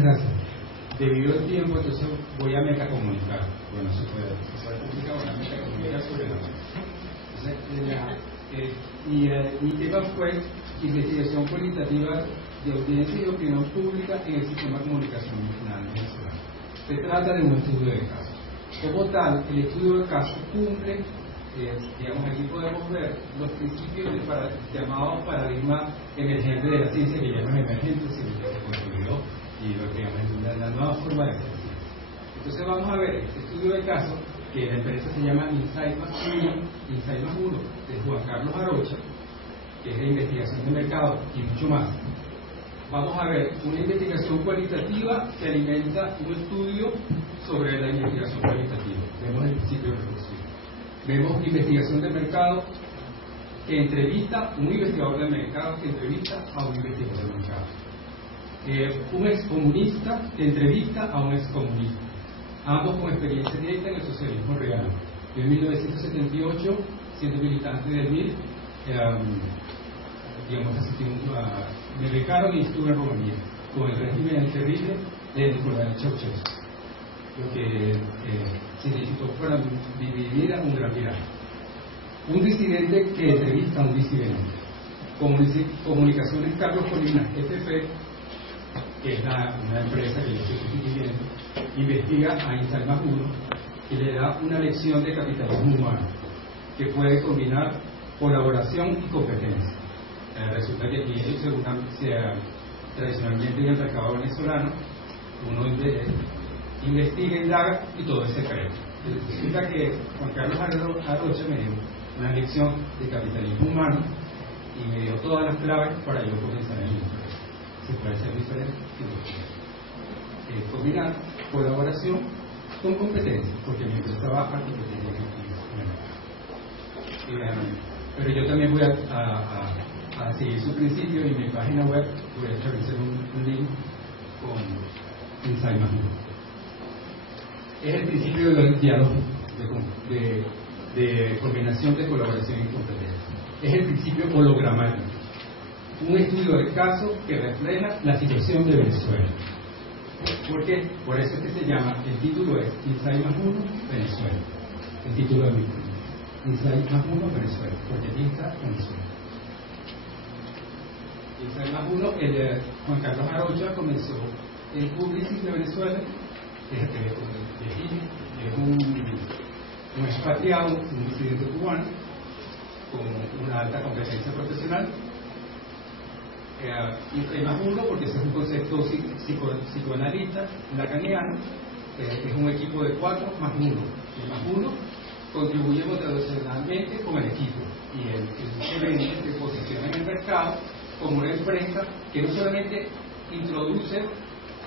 Muchas gracias. Debido al tiempo, entonces voy a metacomunicar. Bueno, eso puede publicar una metacomunicar sobre la mesa. Mi tema fue investigación cualitativa de audiencia y opinión pública en el sistema de comunicación nacional venezolano. Se trata de un estudio de caso. Como tal, el estudio de caso cumple, digamos, aquí podemos ver los principios del llamado paradigma emergente de la ciencia, que llaman emergente, si se consolidó, y lo que llaman la nueva forma de hacer ciencia. Entonces vamos a ver este estudio de caso, que la empresa se llama Insight más 1, de Juan Carlos Arocha, que es de investigación de mercado y mucho más. Vamos a ver una investigación cualitativa que alimenta un estudio sobre la investigación cualitativa. Vemos el principio de reflexión. Vemos investigación de mercado que entrevista un investigador de mercado que entrevista a un investigador de mercado. Un excomunista que entrevista a un excomunista. Ambos con experiencia directa en el socialismo real. Yo en 1978, siendo militante del MIR, digamos, me becaron y estuve en Rumanía con el régimen terrible de Nicolás Ceausescu, lo que significó para vivir un gran viraje. Un disidente que entrevista a un disidente. Comunicaciones Carlos Colinas, FP, que es una empresa que yo estoy sustituyendo, investiga a Insight más 1 y le da una lección de capitalismo humano que puede combinar colaboración y competencia. Resulta que aquí, tradicionalmente en el mercado venezolano, uno investiga, indaga y todo es secreto. Resulta que Juan Carlos Arocha me dio una lección de capitalismo humano y me dio todas las claves para yo comenzar en el mundo. Se puede ser diferente, combinar colaboración con competencia, porque mientras trabaja competencia en el mercado. Pero yo también voy a seguir su principio y en mi página web voy a establecer un link con Insight más 1. Es el principio del diálogo de combinación de colaboración y competencia. Es el principio hologramático. Un estudio de caso que refleja la situación de Venezuela. ¿Por qué? Por eso es que se llama, el título es Insight más 1, Venezuela. El título de mi libro. Insight más 1, Venezuela. Porque aquí está Venezuela. Insight más 1, el de Juan Carlos Arocha comenzó el Publicis de Venezuela, es un expatriado, un disidente cubano, con una alta competencia profesional. Insight más 1, porque ese es un concepto psicoanalista lacaniano, es un equipo de 4 más 1. El más 1 contribuye motivacionalmente con el equipo y el se posiciona en el mercado como una empresa que no solamente introduce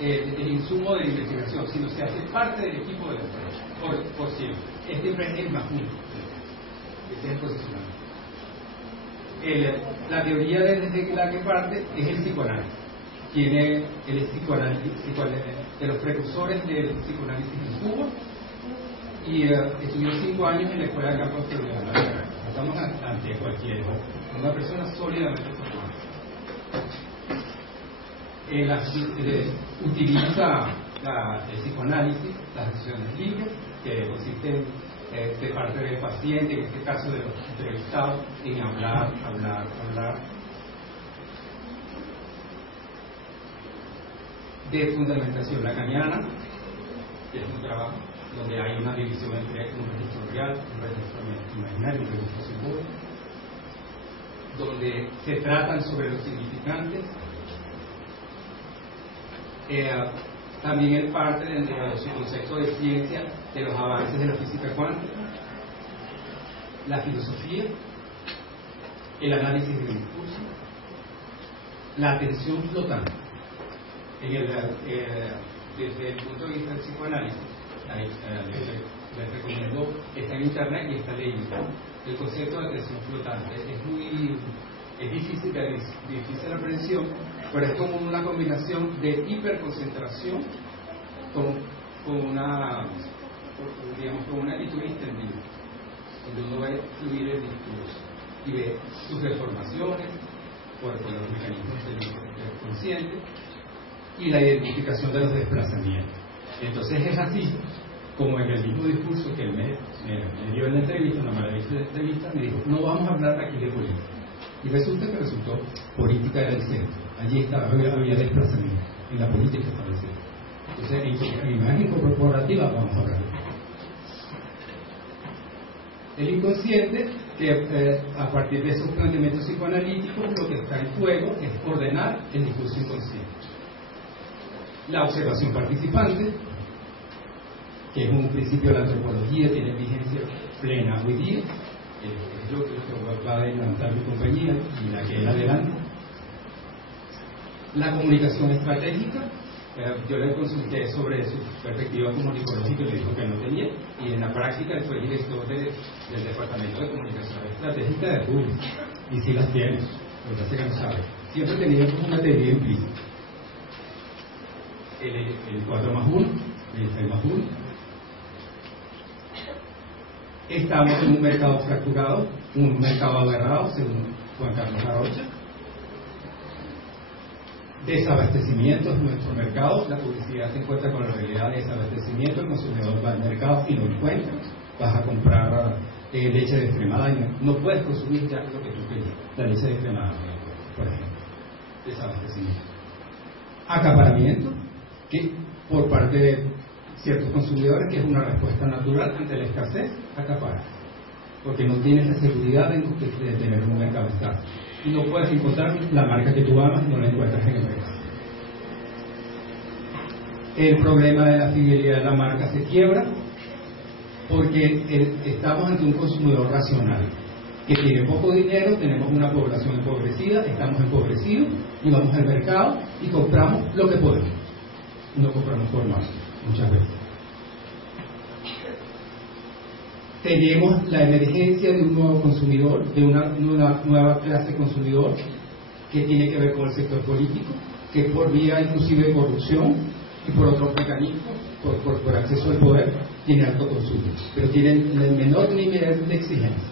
el insumo de la investigación, sino se hace parte del equipo de la empresa por siempre. Esta empresa es el más 1. Ese es el posicionamiento. La teoría desde la que parte es el psicoanálisis. Tiene el psicoanálisis de los precursores del psicoanálisis en Cuba y estudió 5 años en la escuela de campo de la Caracas. Estamos ante cualquiera, una persona sólidamente formada. Utiliza el psicoanálisis, las acciones libres, que consiste de parte del paciente, en este caso de los entrevistados, en hablar. De fundamentación lacaniana, que es un trabajo donde hay una división entre un registro real, un registro imaginario, un registro simbólico, donde se tratan sobre los significantes. También el parte dentro de su concepto de ciencia de los avances de la física cuántica, la filosofía, el análisis del discurso, la atención flotante. Desde el punto de vista del psicoanálisis, les recomiendo, está en internet y está leyendo. El concepto de atención flotante es difícil de aprehensión, pero es como una combinación de hiperconcentración con una actitud extendida, donde uno ve fluir el discurso y ve sus deformaciones por los mecanismos del consciente y la identificación de los desplazamientos. Entonces es así como en el mismo discurso que él me dio en la entrevista, una maravillosa entrevista, me dijo, no vamos a hablar aquí de política. Y resultó política era el centro. Allí estaba, había desplazamiento. En la política estaba el centro. Entonces, en imagen corporativa vamos a hablar. El inconsciente, que a partir de esos planteamientos psicoanalíticos, lo que está en juego es ordenar el discurso inconsciente. La observación participante, que es un principio de la antropología, tiene vigencia plena hoy día, es lo que va a adelantar mi compañía y la que él adelanta. La comunicación estratégica, yo le consulté sobre su perspectiva comunicológica y le dijo que no tenía, y en la práctica él fue director del Departamento de Comunicación Estratégica de Google, y sí las tiene, lo que hace que no sabe. Siempre tenía una teoría implícita. El 4+1, el 6+1. Estamos en un mercado fracturado, un mercado agarrado, según Juan Carlos Jarocha. Desabastecimiento es nuestro mercado, la publicidad se encuentra con la realidad de desabastecimiento, el consumidor va al mercado y no encuentra. Vas a comprar leche descremada y no puedes consumir ya lo que tú querías, la leche descremada, por ejemplo. Desabastecimiento. Acaparamiento, que por parte de ciertos consumidores, que es una respuesta natural ante la escasez, acapara, porque no tienes la seguridad de tener un mercado escaso y no puedes encontrar la marca que tú amas y no la encuentras en el mercado. El problema de la fidelidad de la marca se quiebra porque estamos ante un consumidor racional que tiene poco dinero, tenemos una población empobrecida, estamos empobrecidos y vamos al mercado y compramos lo que podemos, no compramos por más muchas veces. Tenemos la emergencia de un nuevo consumidor, de una nueva clase de consumidor que tiene que ver con el sector político, que por vía inclusive de corrupción y por otros mecanismos, por acceso al poder, tiene alto consumo, pero tienen el menor nivel de exigencia.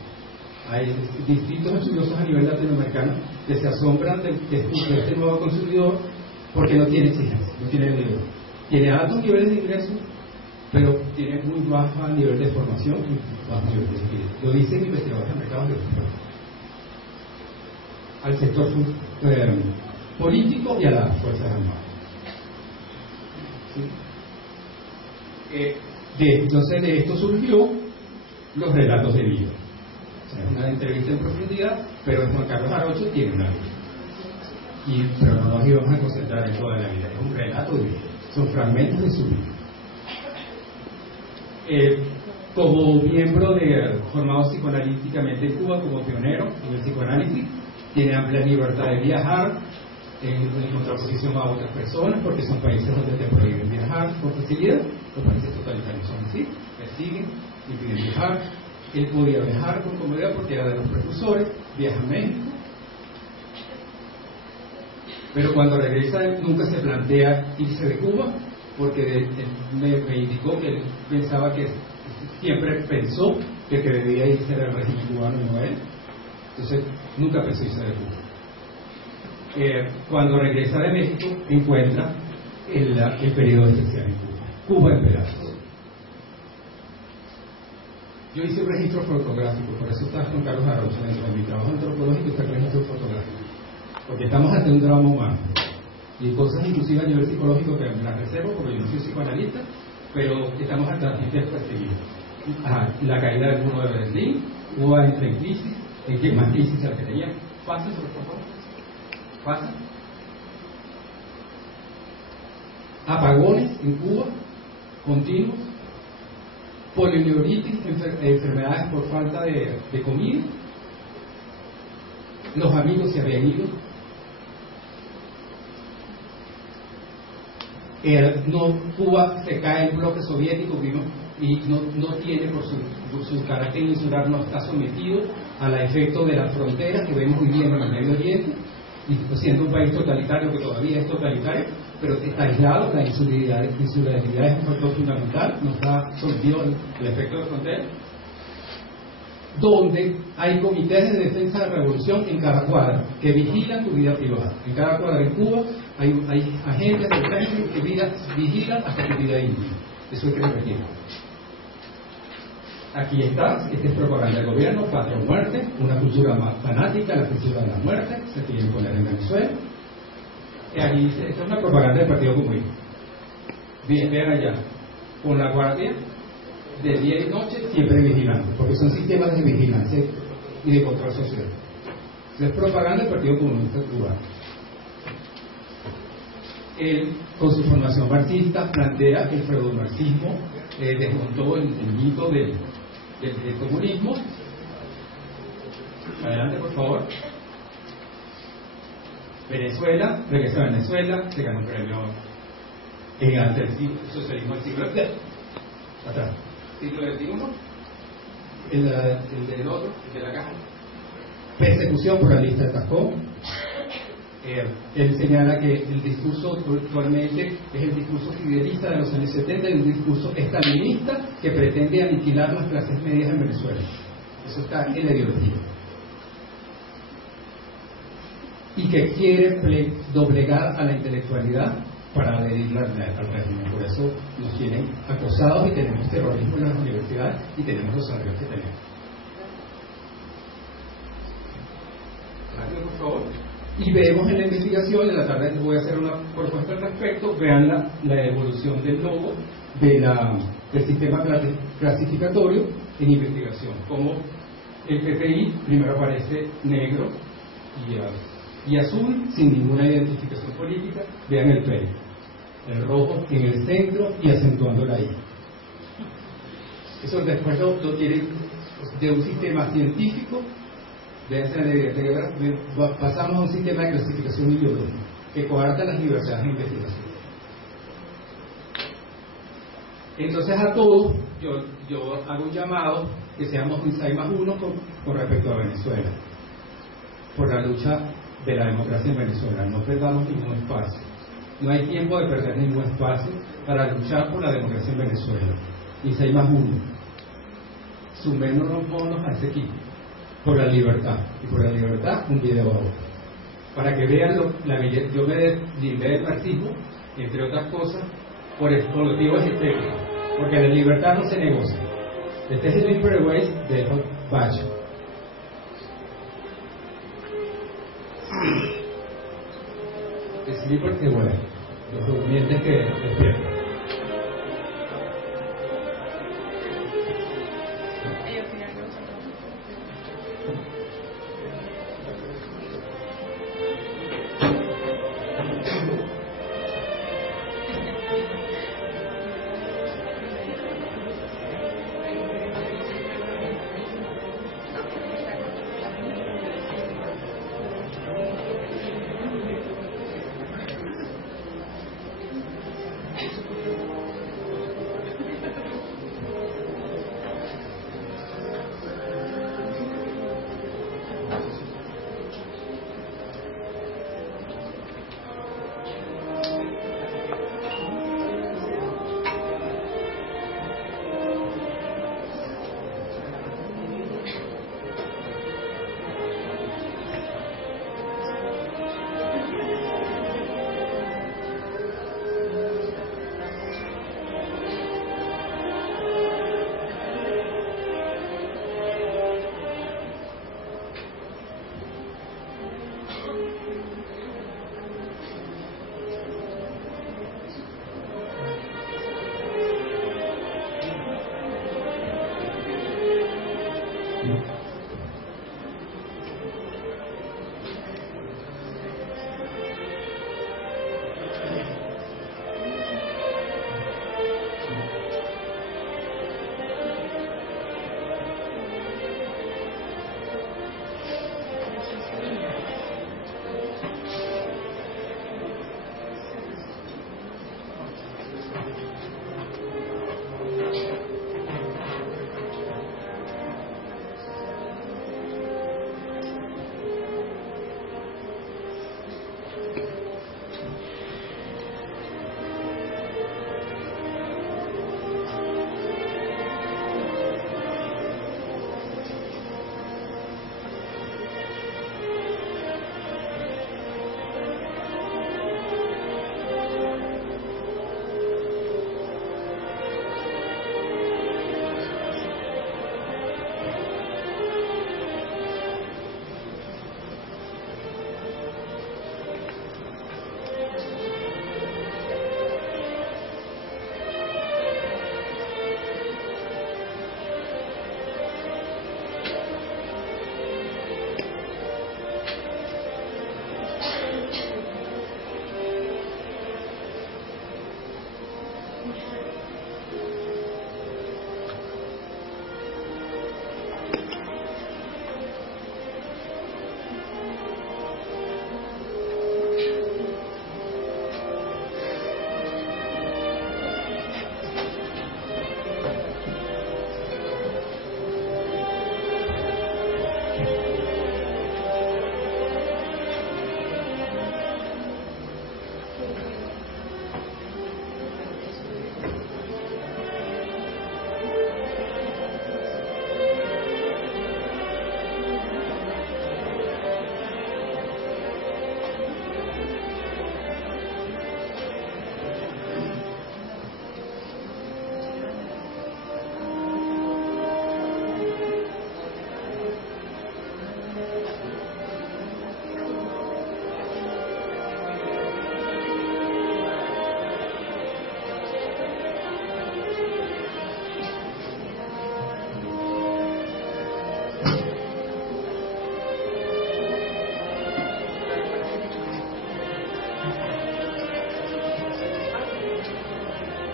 Hay distintos estudiosos a nivel latinoamericano que se asombran de este nuevo consumidor porque no tiene exigencia, no tiene nivel. Tiene altos niveles de ingresos, pero tiene muy bajo nivel de formación y bajo nivel de espíritu. Lo dicen investigadores de mercados de al sector político y a las Fuerzas Armadas. ¿Sí? Entonces de esto surgió los relatos de vida. O sea, es una entrevista en profundidad, pero Juan Carlos Jarocha tiene una vida. Pero no nos íbamos a concentrar en toda la vida, es un relato de vida, son fragmentos de su vida. Como miembro formado psicoanalíticamente en Cuba, como pionero en el psicoanálisis, tiene amplia libertad de viajar en contraposición a otras personas, porque son países donde te prohíben viajar con facilidad. Los países totalitarios son así, persiguen, impiden viajar. Él podía viajar con comodidad porque era de los precursores, viaja a México, pero cuando regresa nunca se plantea irse de Cuba, porque me indicó que él pensaba que siempre pensó que debía irse del régimen cubano y no él. Entonces nunca pensó irse de Cuba. Cuando regresa de México encuentra el periodo especial en Cuba, Cuba en pedazos. Yo hice un registro fotográfico, por eso está Juan Carlos Jarocha dentro de mi trabajo antropológico, está el registro fotográfico, porque estamos ante un drama humano y cosas inclusive a nivel psicológico que me las reservo porque yo no soy psicoanalista, pero estamos ante la gente perseguida. La caída del muro de Berlín, Cuba entra en crisis, en que más crisis la que tenía. Pasa, por favor. Pasa. Apagones en Cuba continuos, poliomielitis, enfermedades por falta de comida. Los amigos se habían ido. Cuba se cae en bloque soviético y no tiene, por su carácter insular, no está sometido al efecto de las fronteras que vemos viviendo en el Medio Oriente, y siendo un país totalitario que todavía es totalitario, pero está aislado. La insularidad es un factor fundamental, no está sometido al efecto de frontera, donde hay comités de defensa de la revolución en cada cuadra que vigilan tu vida privada. En cada cuadra en Cuba Hay agentes de Kremlin que vigilan hasta tu vida íntima. Eso hay que repetirlo. Aquí está, esta es propaganda del gobierno, 4 muertes, una cultura más fanática, la cultura de la muerte, se quieren poner en Venezuela. Y aquí dice, esto es una propaganda del Partido Comunista. Vean allá, con la guardia de día y noche siempre vigilando, porque son sistemas de vigilancia y de control social. Es propaganda del Partido Comunista Cubano. Él, con su formación marxista, plantea que el feudomarxismo desmontó el mito del comunismo. Adelante, por favor. Venezuela, regresa a Venezuela, se ganó un premio ante el socialismo del siglo XX. Atrás. Siglo XXI. El del otro, el de la caja. Persecución por la lista de Tacón. Él señala que el discurso actualmente es el discurso fidelista de los años 70 y un discurso estalinista que pretende aniquilar las clases medias en Venezuela. Eso está en la ideología. Y que quiere doblegar a la intelectualidad para adherirla al régimen. Por eso nos tienen acosados y tenemos terrorismo en las universidades y tenemos los salarios que tenemos. Gracias, por favor. Y vemos en la investigación, en la tarde les voy a hacer una propuesta al respecto, vean la evolución del logo del sistema clasificatorio en investigación. Como el PPI primero aparece negro y azul, sin ninguna identificación política, vean el PEI. El rojo en el centro y acentuando la I. Eso después lo tienen de un sistema científico. Pasamos a un sistema de clasificación ideológica que coarta las libertades de investigación. Entonces a todos yo hago un llamado que seamos un 6+1 con respecto a Venezuela, por la lucha de la democracia en Venezuela. No perdamos ningún espacio, no hay tiempo de perder ningún espacio para luchar por la democracia en Venezuela. Y 6+1, sumémonos a ese equipo. Por la libertad, y por la libertad un video ahora, para que vean yo me desligué del marxismo, entre otras cosas, por motivos estéticos, porque la libertad no se negocia. Este es el Liberty Ways de Bach. Sleeper que huele, los durmientes que despiertan.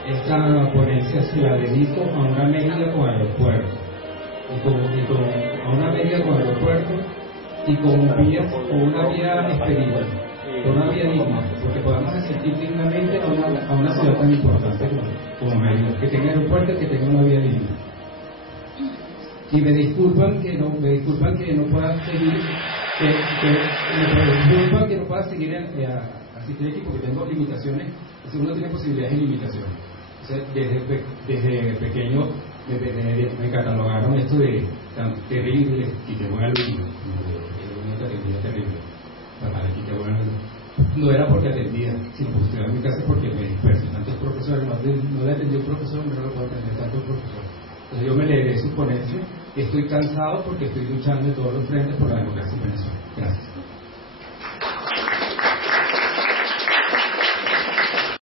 Esta ponencia se la dedico a una amiga con aeropuerto, a una amiga con aeropuerto y con una vía expedita, con una vía digna, porque podamos asistir dignamente a una ciudad tan importante como Mérida, que tenga aeropuerto y que tenga una vía digna. Y me disculpan que no pueda seguir, asistir aquí porque tengo limitaciones, uno tiene posibilidades y limitaciones. Desde pequeño me catalogaron esto de tan terrible y te voy al vino. Terrible. No era porque atendía, sino porque estudiaba en mi casa porque me disperso. Tantos profesores, no le atendí a un profesor, no lo puedo atender tantos profesores. Entonces yo me leeré su ponencia. Estoy cansado porque estoy luchando en todos los frentes por la democracia en Venezuela. Gracias.